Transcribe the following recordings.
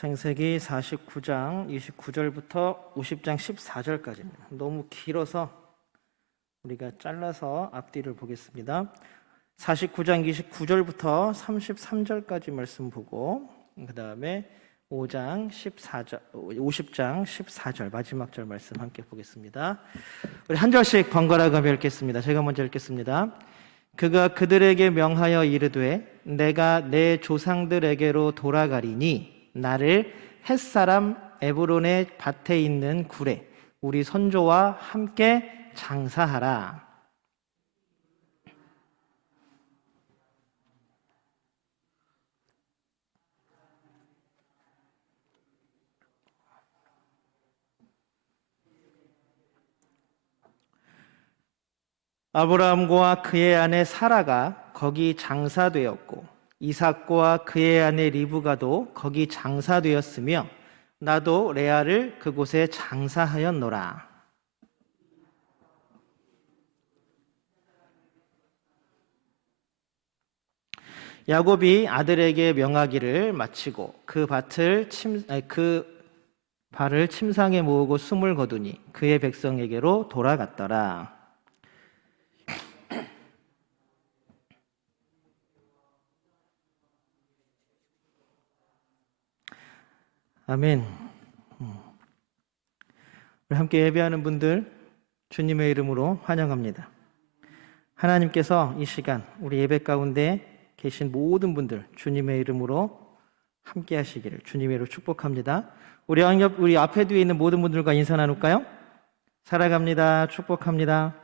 창세기 49장 29절부터 50장 14절까지입니다. 너무 길어서 우리가 잘라서 앞뒤를 보겠습니다. 49장 29절부터 33절까지 말씀 보고 그 다음에 50장 14절 마지막 절 말씀 함께 보겠습니다. 우리 한 절씩 번갈아 가며 읽겠습니다. 제가 먼저 읽겠습니다. 그가 그들에게 명하여 이르되 내가 내 조상들에게로 돌아가리니 나를 햇사람 에브론의 밭에 있는 굴에 우리 선조와 함께 장사하라. 아브라함과 그의 아내 사라가 거기 장사되었고 이삭과 그의 아내 리브가도 거기 장사되었으며 나도 레아를 그곳에 장사하였노라. 야곱이 아들에게 명하기를 마치고 그 발을 침상에 모으고 숨을 거두니 그의 백성에게로 돌아갔더라. 아멘. 우리 함께 예배하는 분들 주님의 이름으로 환영합니다. 하나님께서 이 시간 우리 예배 가운데 계신 모든 분들 주님의 이름으로 함께 하시기를 주님의 이름으로 축복합니다. 우리 앞에 뒤에 있는 모든 분들과 인사 나눌까요? 살아갑니다. 축복합니다.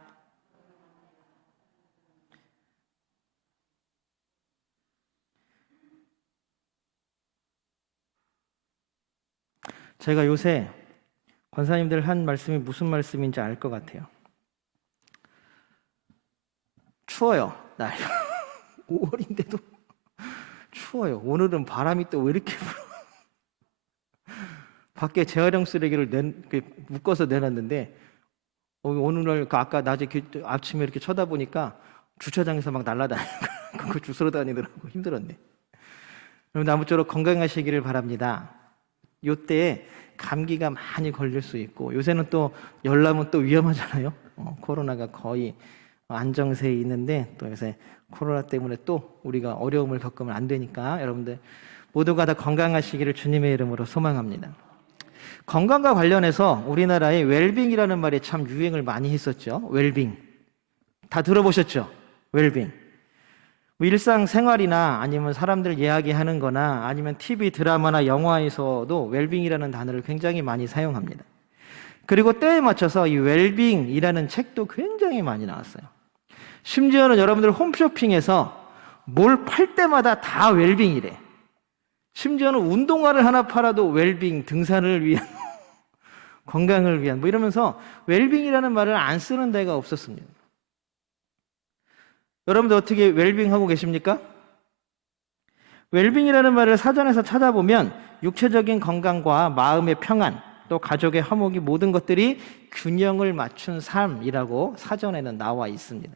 제가 요새 권사님들 한 말씀이 무슨 말씀인지 알 것 같아요. 추워요, 날. 5월인데도 추워요. 오늘은 바람이 또 왜 이렇게 불어? 밖에 재활용 쓰레기를 묶어서 내놨는데 오늘 아까 낮에 아침에 이렇게 쳐다보니까 주차장에서 막 날아다니고 그거 주스러 다니더라고. 힘들었네. 여러분 아무쪼록 건강하시기를 바랍니다. 요때 감기가 많이 걸릴 수 있고 요새는 또 열나면 또 위험하잖아요. 코로나가 거의 안정세에 있는데 또 요새 코로나 때문에 또 우리가 어려움을 겪으면 안 되니까 여러분들 모두가 다 건강하시기를 주님의 이름으로 소망합니다. 건강과 관련해서 우리나라에 웰빙이라는 말이 참 유행을 많이 했었죠. 웰빙 다 들어보셨죠? 웰빙 일상생활이나 아니면 사람들 이야기하는 거나 아니면 TV 드라마나 영화에서도 웰빙이라는 단어를 굉장히 많이 사용합니다. 그리고 때에 맞춰서 이 웰빙이라는 책도 굉장히 많이 나왔어요. 심지어는 여러분들 홈쇼핑에서 뭘 팔 때마다 다 웰빙이래. 심지어는 운동화를 하나 팔아도 웰빙, 등산을 위한 건강을 위한 이러면서 웰빙이라는 말을 안 쓰는 데가 없었습니다. 여러분들 어떻게 웰빙하고 계십니까? 웰빙이라는 말을 사전에서 찾아보면 육체적인 건강과 마음의 평안, 또 가족의 화목이 모든 것들이 균형을 맞춘 삶이라고 사전에는 나와 있습니다.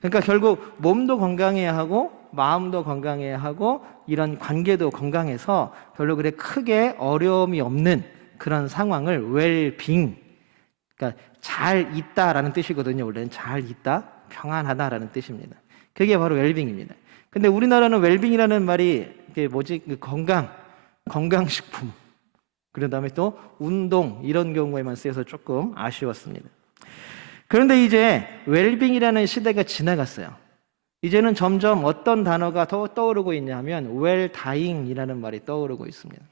그러니까 결국 몸도 건강해야 하고 마음도 건강해야 하고 이런 관계도 건강해서 별로 그렇게 크게 어려움이 없는 그런 상황을 웰빙, 그러니까 잘 있다라는 뜻이거든요. 원래는 잘 있다, 평안하다라는 뜻입니다. 그게 바로 웰빙입니다. 근데 우리나라는 웰빙이라는 말이 건강식품, 그런 다음에 또 운동 이런 경우에만 쓰여서 조금 아쉬웠습니다. 그런데 이제 웰빙이라는 시대가 지나갔어요. 이제는 점점 어떤 단어가 더 떠오르고 있냐면 웰다잉이라는 말이 떠오르고 있습니다.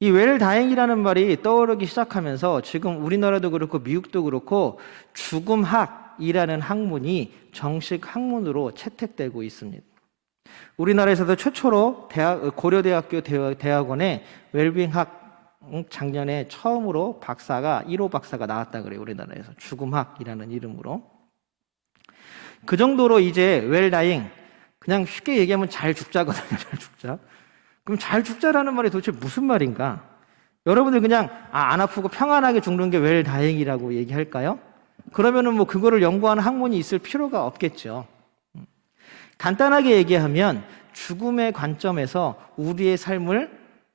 이 웰다잉이라는 말이 떠오르기 시작하면서 지금 우리나라도 그렇고 미국도 그렇고 죽음학이라는 학문이 정식 학문으로 채택되고 있습니다. 우리나라에서도 최초로 고려대학교 대학원에 웰빙학 작년에 처음으로 1호 박사가 나왔다 그래요. 우리나라에서 죽음학이라는 이름으로. 그 정도로 이제 웰다잉, 그냥 쉽게 얘기하면 잘 죽자거든요. 잘 죽자. 그럼 잘 죽자라는 말이 도대체 무슨 말인가? 여러분들 그냥 안 아프고 평안하게 죽는 게 웰다잉이라고 얘기할까요? 그러면은 그거를 연구하는 학문이 있을 필요가 없겠죠. 간단하게 얘기하면 죽음의 관점에서 우리의 삶을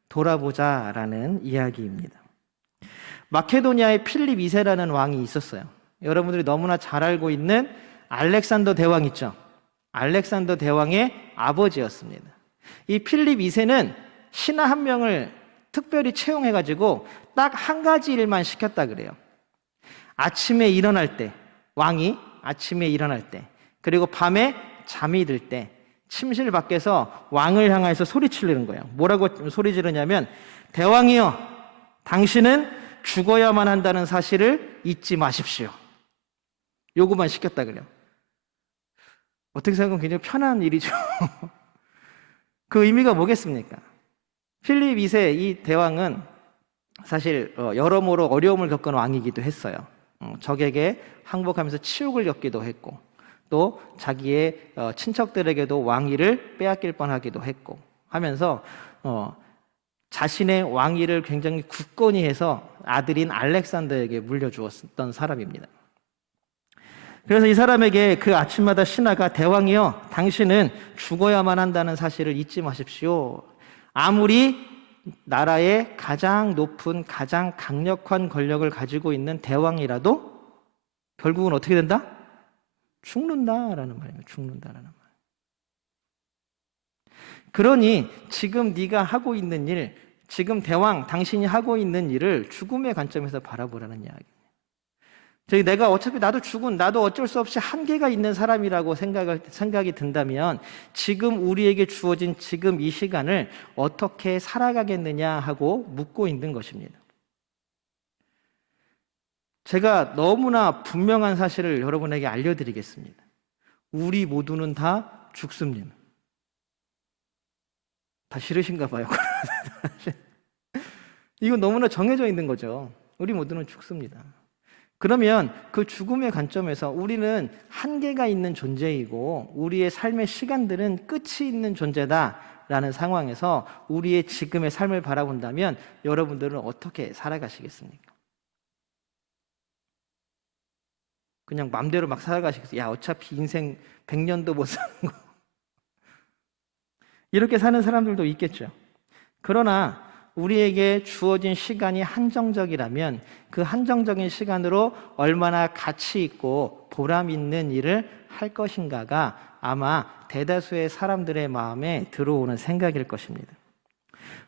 돌아보자라는 이야기입니다. 마케도니아의 필립 2세라는 왕이 있었어요. 여러분들이 너무나 잘 알고 있는 알렉산더 대왕 있죠. 알렉산더 대왕의 아버지였습니다. 이 필립 2세는 신하 한 명을 특별히 채용해가지고 딱 한 가지 일만 시켰다 그래요. 아침에 일어날 때, 왕이 아침에 일어날 때, 그리고 밤에 잠이 들 때 침실 밖에서 왕을 향해서 소리 지르는 거예요. 뭐라고 소리 지르냐면, 대왕이여, 당신은 죽어야만 한다는 사실을 잊지 마십시오. 요거만 시켰다 그래요. 어떻게 생각하면 굉장히 편한 일이죠. 그 의미가 뭐겠습니까? 필립 2세 이 대왕은 사실 여러모로 어려움을 겪은 왕이기도 했어요. 적에게 항복하면서 치욕을 겪기도 했고, 또 자기의 친척들에게도 왕위를 빼앗길 뻔하기도 했고 하면서 자신의 왕위를 굉장히 굳건히 해서 아들인 알렉산더에게 물려주었던 사람입니다. 그래서 이 사람에게 그 아침마다 신하가, 대왕이여, 당신은 죽어야만 한다는 사실을 잊지 마십시오. 아무리 나라의 가장 높은, 가장 강력한 권력을 가지고 있는 대왕이라도 결국은 어떻게 된다? 죽는다라는 말이에요. 죽는다라는 말. 그러니 지금 네가 하고 있는 일, 지금 대왕 당신이 하고 있는 일을 죽음의 관점에서 바라보라는 이야기예요. 내가 어차피 나도 어쩔 수 없이 한계가 있는 사람이라고 생각이 든다면 지금 우리에게 주어진 지금 이 시간을 어떻게 살아가겠느냐 하고 묻고 있는 것입니다. 제가 너무나 분명한 사실을 여러분에게 알려드리겠습니다. 우리 모두는 다 죽습니다. 다 싫으신가 봐요. 이건 너무나 정해져 있는 거죠. 우리 모두는 죽습니다. 그러면 그 죽음의 관점에서 우리는 한계가 있는 존재이고 우리의 삶의 시간들은 끝이 있는 존재다라는 상황에서 우리의 지금의 삶을 바라본다면 여러분들은 어떻게 살아가시겠습니까? 그냥 맘대로 막 살아가시겠어요? 야, 어차피 인생 100년도 못 사는 거. 이렇게 사는 사람들도 있겠죠. 그러나 우리에게 주어진 시간이 한정적이라면 그 한정적인 시간으로 얼마나 가치 있고 보람 있는 일을 할 것인가가 아마 대다수의 사람들의 마음에 들어오는 생각일 것입니다.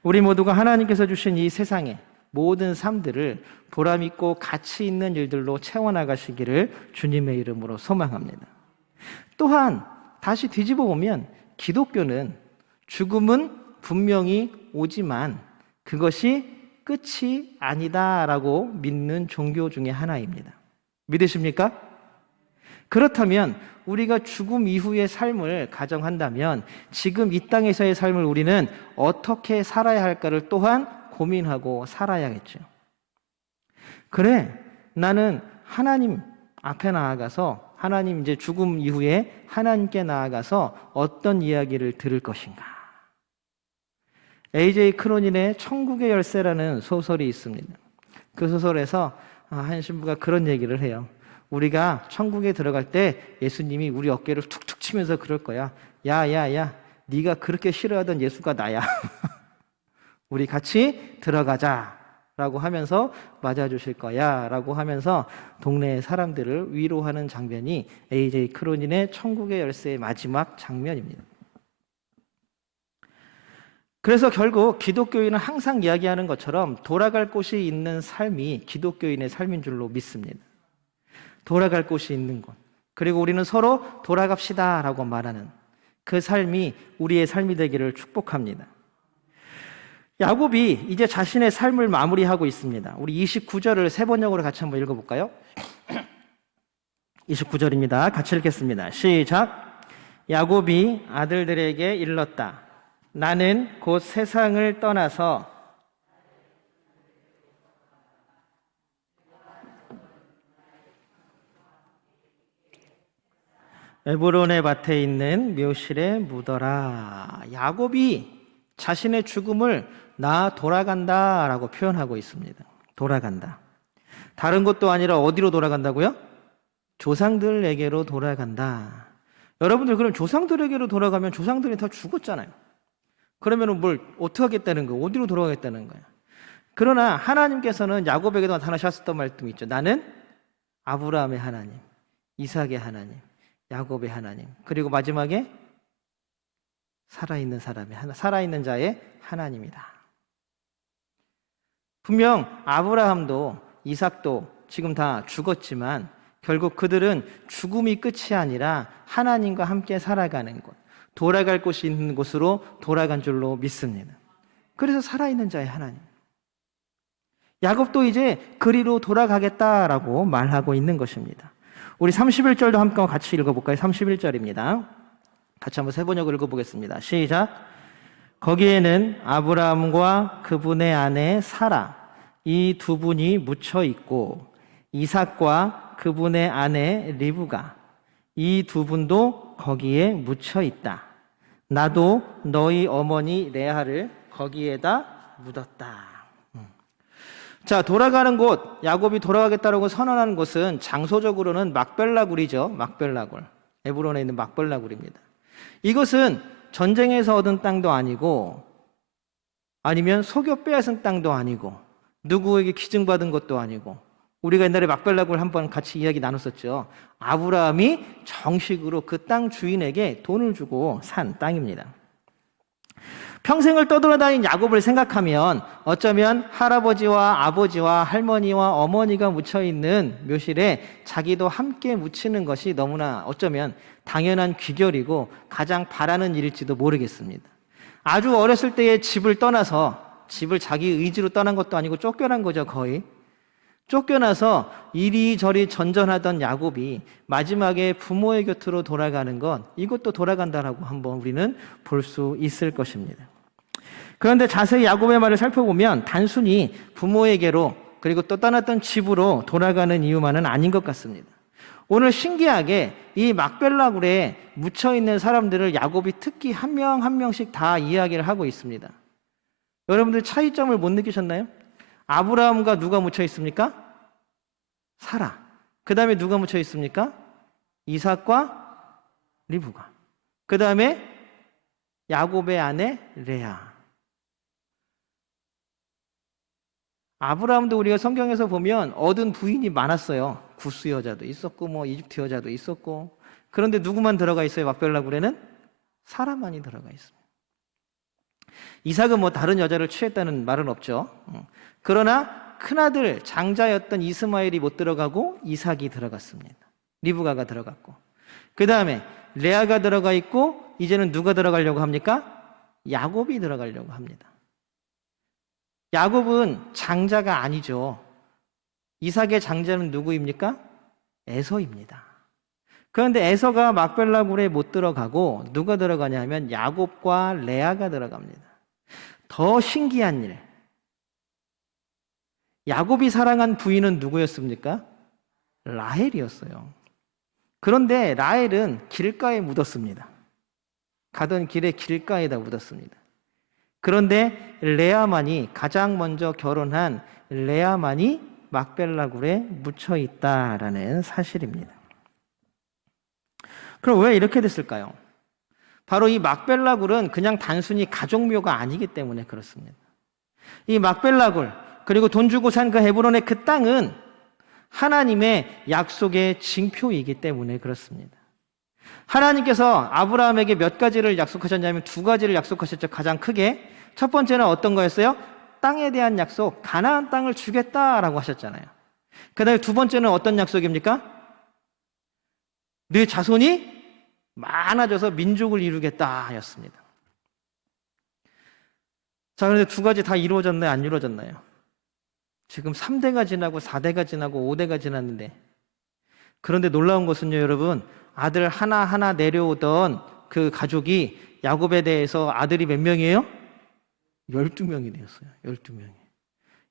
우리 모두가 하나님께서 주신 이 세상의 모든 삶들을 보람 있고 가치 있는 일들로 채워나가시기를 주님의 이름으로 소망합니다. 또한 다시 뒤집어 보면 기독교는 죽음은 분명히 오지만 그것이 끝이 아니다라고 믿는 종교 중에 하나입니다. 믿으십니까? 그렇다면 우리가 죽음 이후의 삶을 가정한다면 지금 이 땅에서의 삶을 우리는 어떻게 살아야 할까를 또한 고민하고 살아야겠죠. 그래, 나는 하나님 앞에 나아가서 하나님 이제 죽음 이후에 하나님께 나아가서 어떤 이야기를 들을 것인가? A.J. 크로닌의 천국의 열쇠라는 소설이 있습니다. 그 소설에서 한 신부가 그런 얘기를 해요. 우리가 천국에 들어갈 때 예수님이 우리 어깨를 툭툭 치면서 그럴 거야. 야, 네가 그렇게 싫어하던 예수가 나야. 우리 같이 들어가자 라고 하면서 맞아주실 거야 라고 하면서 동네 사람들을 위로하는 장면이 A.J. 크로닌의 천국의 열쇠의 마지막 장면입니다. 그래서 결국 기독교인은 항상 이야기하는 것처럼 돌아갈 곳이 있는 삶이 기독교인의 삶인 줄로 믿습니다. 돌아갈 곳이 있는 곳. 그리고 우리는 서로 돌아갑시다 라고 말하는 그 삶이 우리의 삶이 되기를 축복합니다. 야곱이 이제 자신의 삶을 마무리하고 있습니다. 우리 29절을 세 번역으로 같이 한번 읽어볼까요? 29절입니다. 같이 읽겠습니다. 시작. 야곱이 아들들에게 일렀다. 나는 곧 세상을 떠나서 에브론의 밭에 있는 묘실에 묻어라. 야곱이 자신의 죽음을 나 돌아간다라고 표현하고 있습니다. 돌아간다. 다른 곳도 아니라 어디로 돌아간다고요? 조상들에게로 돌아간다. 여러분들 그럼 조상들에게로 돌아가면 조상들이 다 죽었잖아요. 그러면은 뭘 어떻게 하겠다는 거예요? 어디로 돌아가겠다는 거예요? 그러나 하나님께서는 야곱에게도 나타나셨던 말씀이 있죠. 나는 아브라함의 하나님, 이삭의 하나님, 야곱의 하나님, 그리고 마지막에 살아있는 자의 하나님이다. 분명 아브라함도 이삭도 지금 다 죽었지만 결국 그들은 죽음이 끝이 아니라 하나님과 함께 살아가는 곳, 돌아갈 곳이 있는 곳으로 돌아간 줄로 믿습니다. 그래서 살아있는 자의 하나님. 야곱도 이제 그리로 돌아가겠다라고 말하고 있는 것입니다. 우리 31절도 함께 같이 읽어볼까요? 31절입니다. 같이 한번 세 번역을 읽어보겠습니다. 시작. 거기에는 아브라함과 그분의 아내 사라 이 두 분이 묻혀 있고 이삭과 그분의 아내 리브가 이 두 분도 거기에 묻혀 있다. 나도 너희 어머니 레아를 거기에다 묻었다. 자, 돌아가는 곳, 야곱이 돌아가겠다라고 선언하는 곳은 장소적으로는 막벨라굴이죠. 막벨라굴. 에브론에 있는 막벨라굴입니다. 이것은 전쟁에서 얻은 땅도 아니고 아니면 속여 빼앗은 땅도 아니고 누구에게 기증받은 것도 아니고 우리가 옛날에 막벨라굴 한번 같이 이야기 나눴었죠. 아브라함이 정식으로 그 땅 주인에게 돈을 주고 산 땅입니다. 평생을 떠돌아다닌 야곱을 생각하면 어쩌면 할아버지와 아버지와 할머니와 어머니가 묻혀있는 묘실에 자기도 함께 묻히는 것이 너무나 어쩌면 당연한 귀결이고 가장 바라는 일일지도 모르겠습니다. 아주 어렸을 때에 집을 떠나서 집을 자기 의지로 떠난 것도 아니고 쫓겨난 거죠. 거의 쫓겨나서 이리저리 전전하던 야곱이 마지막에 부모의 곁으로 돌아가는 건 이것도 돌아간다라고 한번 우리는 볼 수 있을 것입니다. 그런데 자세히 야곱의 말을 살펴보면 단순히 부모에게로 그리고 또 떠났던 집으로 돌아가는 이유만은 아닌 것 같습니다. 오늘 신기하게 이 막벨라굴에 묻혀있는 사람들을 야곱이 특히 한 명 한 명씩 다 이야기를 하고 있습니다. 여러분들 차이점을 못 느끼셨나요? 아브라함과 누가 묻혀 있습니까? 사라. 그 다음에 누가 묻혀 있습니까? 이삭과 리브가. 그 다음에 야곱의 아내 레아. 아브라함도 우리가 성경에서 보면 얻은 부인이 많았어요. 구스 여자도 있었고 뭐 이집트 여자도 있었고. 그런데 누구만 들어가 있어요? 막벨라굴에는 사라만이 들어가 있습니다. 이삭은 뭐 다른 여자를 취했다는 말은 없죠. 그러나 큰아들 장자였던 이스마엘이 못 들어가고 이삭이 들어갔습니다. 리브가가 들어갔고 그 다음에 레아가 들어가 있고 이제는 누가 들어가려고 합니까? 야곱이 들어가려고 합니다. 야곱은 장자가 아니죠. 이삭의 장자는 누구입니까? 에서입니다. 그런데 에서가 막벨라굴에 못 들어가고 누가 들어가냐 하면 야곱과 레아가 들어갑니다. 더 신기한 일. 야곱이 사랑한 부인은 누구였습니까? 라헬이었어요. 그런데 라헬은 길가에 묻었습니다. 가던 길에 길가에다 묻었습니다. 그런데 레아만이 가장 먼저 결혼한 레아만이 막벨라굴에 묻혀 있다라는 사실입니다. 그럼 왜 이렇게 됐을까요? 바로 이 막벨라굴은 그냥 단순히 가족묘가 아니기 때문에 그렇습니다. 이 막벨라굴 그리고 돈 주고 산 그 헤브론의 그 땅은 하나님의 약속의 징표이기 때문에 그렇습니다. 하나님께서 아브라함에게 몇 가지를 약속하셨냐면 두 가지를 약속하셨죠. 가장 크게. 첫 번째는 어떤 거였어요? 땅에 대한 약속, 가나안 땅을 주겠다라고 하셨잖아요. 그 다음에 두 번째는 어떤 약속입니까? 네 자손이 많아져서 민족을 이루겠다 였습니다. 자, 그런데 두 가지 다 이루어졌나요? 안 이루어졌나요? 지금 3대가 지나고 4대가 지나고 5대가 지났는데 그런데 놀라운 것은요, 여러분, 아들 하나하나 내려오던 그 가족이 야곱에 대해서 아들이 몇 명이에요? 12명이 되었어요. 12명이.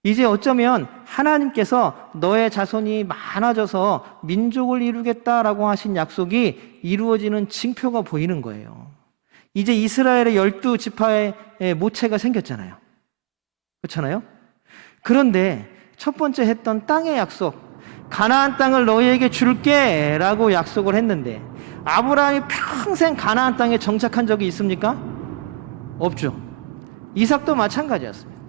이제 어쩌면 하나님께서 너의 자손이 많아져서 민족을 이루겠다라고 하신 약속이 이루어지는 징표가 보이는 거예요. 이제 이스라엘의 12지파의 모체가 생겼잖아요. 그렇잖아요? 그런데 첫 번째 했던 땅의 약속, 가나안 땅을 너희에게 줄게 라고 약속을 했는데 아브라함이 평생 가나안 땅에 정착한 적이 있습니까? 없죠. 이삭도 마찬가지였습니다.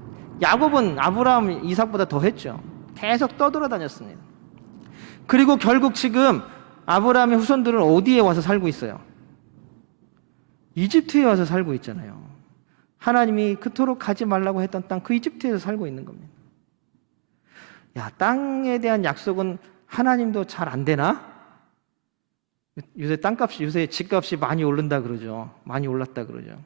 야곱은 아브라함, 이삭보다 더 했죠. 계속 떠돌아다녔습니다. 그리고 결국 지금 아브라함의 후손들은 어디에 와서 살고 있어요? 이집트에 와서 살고 있잖아요. 하나님이 그토록 가지 말라고 했던 땅, 그 이집트에서 살고 있는 겁니다. 야, 땅에 대한 약속은 하나님도 잘 안 되나? 요새 집값이 많이 오른다 그러죠. 많이 올랐다 그러죠.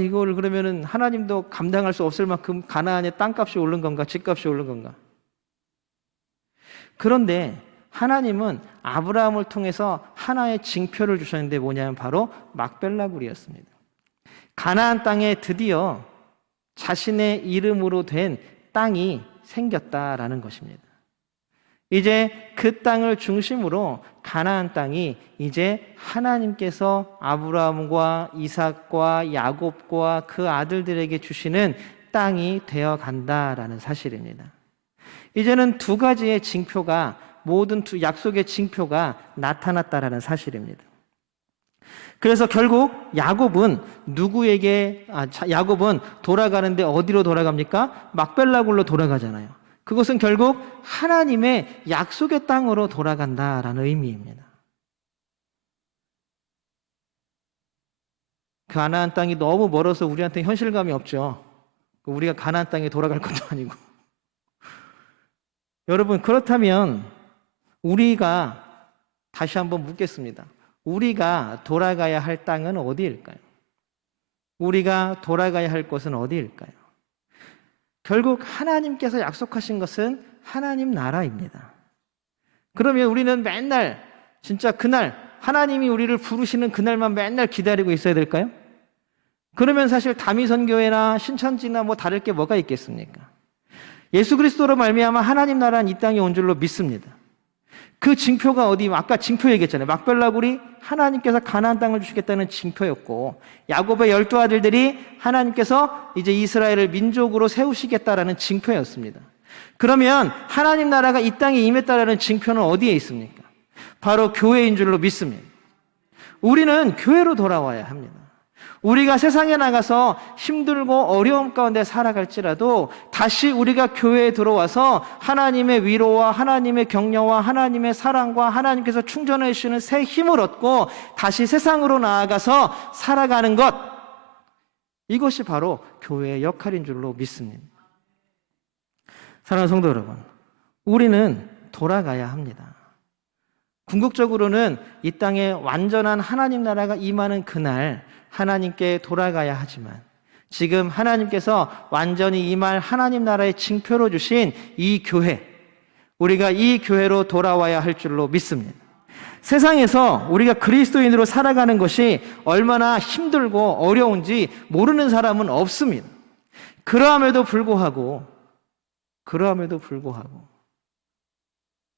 이걸 그러면은 하나님도 감당할 수 없을 만큼 가나안의 땅값이 오른 건가, 집값이 오른 건가? 그런데 하나님은 아브라함을 통해서 하나의 징표를 주셨는데 뭐냐면 바로 막벨라굴이었습니다. 가나안 땅에 드디어 자신의 이름으로 된 땅이 생겼다라는 것입니다. 이제 그 땅을 중심으로 가나안 땅이 이제 하나님께서 아브라함과 이삭과 야곱과 그 아들들에게 주시는 땅이 되어 간다라는 사실입니다. 이제는 두 가지의 징표가, 모든 약속의 징표가 나타났다라는 사실입니다. 그래서 결국 야곱은 야곱은 돌아가는데 어디로 돌아갑니까? 막벨라굴로 돌아가잖아요. 그것은 결국 하나님의 약속의 땅으로 돌아간다라는 의미입니다. 가나안 땅이 너무 멀어서 우리한테 현실감이 없죠. 우리가 가나안 땅에 돌아갈 것도 아니고. 여러분, 그렇다면 우리가 다시 한번 묻겠습니다. 우리가 돌아가야 할 땅은 어디일까요? 우리가 돌아가야 할 곳은 어디일까요? 결국 하나님께서 약속하신 것은 하나님 나라입니다. 그러면 우리는 맨날 진짜 그날 하나님이 우리를 부르시는 그날만 맨날 기다리고 있어야 될까요? 그러면 사실 다미선교회나 신천지나 뭐 다를 게 뭐가 있겠습니까? 예수 그리스도로 말미암아 하나님 나라는 이 땅에 온 줄로 믿습니다. 그 징표가 아까 징표 얘기했잖아요. 막벨라굴이 하나님께서 가나안 땅을 주시겠다는 징표였고, 야곱의 12아들들이 하나님께서 이제 이스라엘을 민족으로 세우시겠다라는 징표였습니다. 그러면 하나님 나라가 이 땅에 임했다라는 징표는 어디에 있습니까? 바로 교회인 줄로 믿습니다. 우리는 교회로 돌아와야 합니다. 우리가 세상에 나가서 힘들고 어려움 가운데 살아갈지라도 다시 우리가 교회에 들어와서 하나님의 위로와 하나님의 격려와 하나님의 사랑과 하나님께서 충전해 주시는 새 힘을 얻고 다시 세상으로 나아가서 살아가는 것, 이것이 바로 교회의 역할인 줄로 믿습니다. 사랑하는 성도 여러분, 우리는 돌아가야 합니다. 궁극적으로는 이 땅에 완전한 하나님 나라가 임하는 그날 하나님께 돌아가야 하지만, 지금 하나님께서 완전히 임할 하나님 나라의 징표로 주신 이 교회, 우리가 이 교회로 돌아와야 할 줄로 믿습니다. 세상에서 우리가 그리스도인으로 살아가는 것이 얼마나 힘들고 어려운지 모르는 사람은 없습니다. 그러함에도 불구하고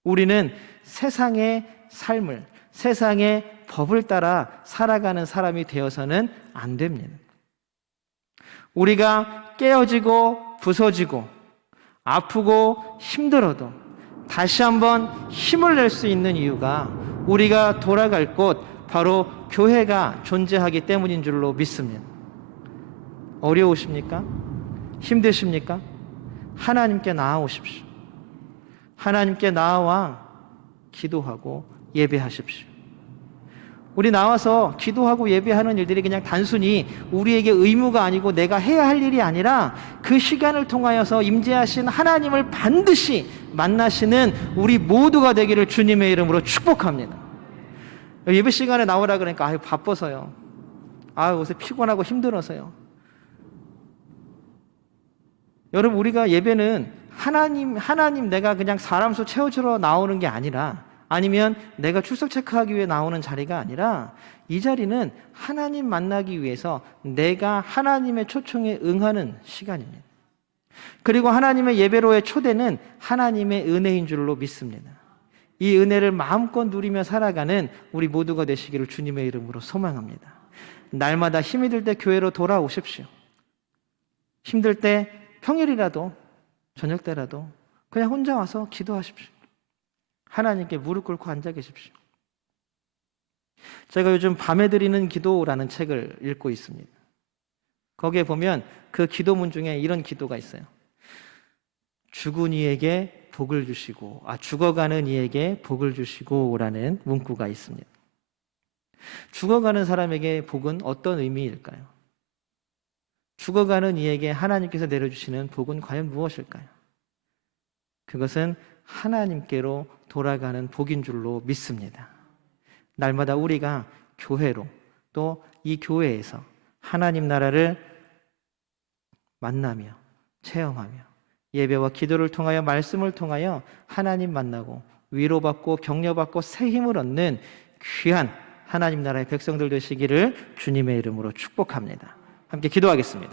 우리는 세상의 삶을, 세상의 법을 따라 살아가는 사람이 되어서는 안 됩니다. 우리가 깨어지고 부서지고 아프고 힘들어도 다시 한번 힘을 낼 수 있는 이유가 우리가 돌아갈 곳, 바로 교회가 존재하기 때문인 줄로 믿습니다. 어려우십니까? 힘드십니까? 하나님께 나아오십시오. 하나님께 나아와 기도하고 예배하십시오. 우리 나와서 기도하고 예배하는 일들이 그냥 단순히 우리에게 의무가 아니고 내가 해야 할 일이 아니라 그 시간을 통하여서 임재하신 하나님을 반드시 만나시는 우리 모두가 되기를 주님의 이름으로 축복합니다. 예배 시간에 나오라 그러니까 바빠서요. 요새 피곤하고 힘들어서요. 여러분, 우리가 예배는 하나님 내가 그냥 사람 수 채워주러 나오는 게 아니라, 아니면 내가 출석 체크하기 위해 나오는 자리가 아니라, 이 자리는 하나님 만나기 위해서 내가 하나님의 초청에 응하는 시간입니다. 그리고 하나님의 예배로의 초대는 하나님의 은혜인 줄로 믿습니다. 이 은혜를 마음껏 누리며 살아가는 우리 모두가 되시기를 주님의 이름으로 소망합니다. 날마다 힘이 들 때 교회로 돌아오십시오. 힘들 때 평일이라도 저녁 때라도 그냥 혼자 와서 기도하십시오. 하나님께 무릎 꿇고 앉아 계십시오. 제가 요즘 밤에 드리는 기도라는 책을 읽고 있습니다. 거기에 보면 그 기도문 중에 이런 기도가 있어요. 죽은 이에게 복을 주시고, 죽어가는 이에게 복을 주시고라는 문구가 있습니다. 죽어가는 사람에게 복은 어떤 의미일까요? 죽어가는 이에게 하나님께서 내려주시는 복은 과연 무엇일까요? 그것은 하나님께로 돌아가는 복인 줄로 믿습니다. 날마다 우리가 교회로 또 이 교회에서 하나님 나라를 만나며 체험하며 예배와 기도를 통하여 말씀을 통하여 하나님 만나고 위로받고 격려받고 새 힘을 얻는 귀한 하나님 나라의 백성들 되시기를 주님의 이름으로 축복합니다. 함께 기도하겠습니다.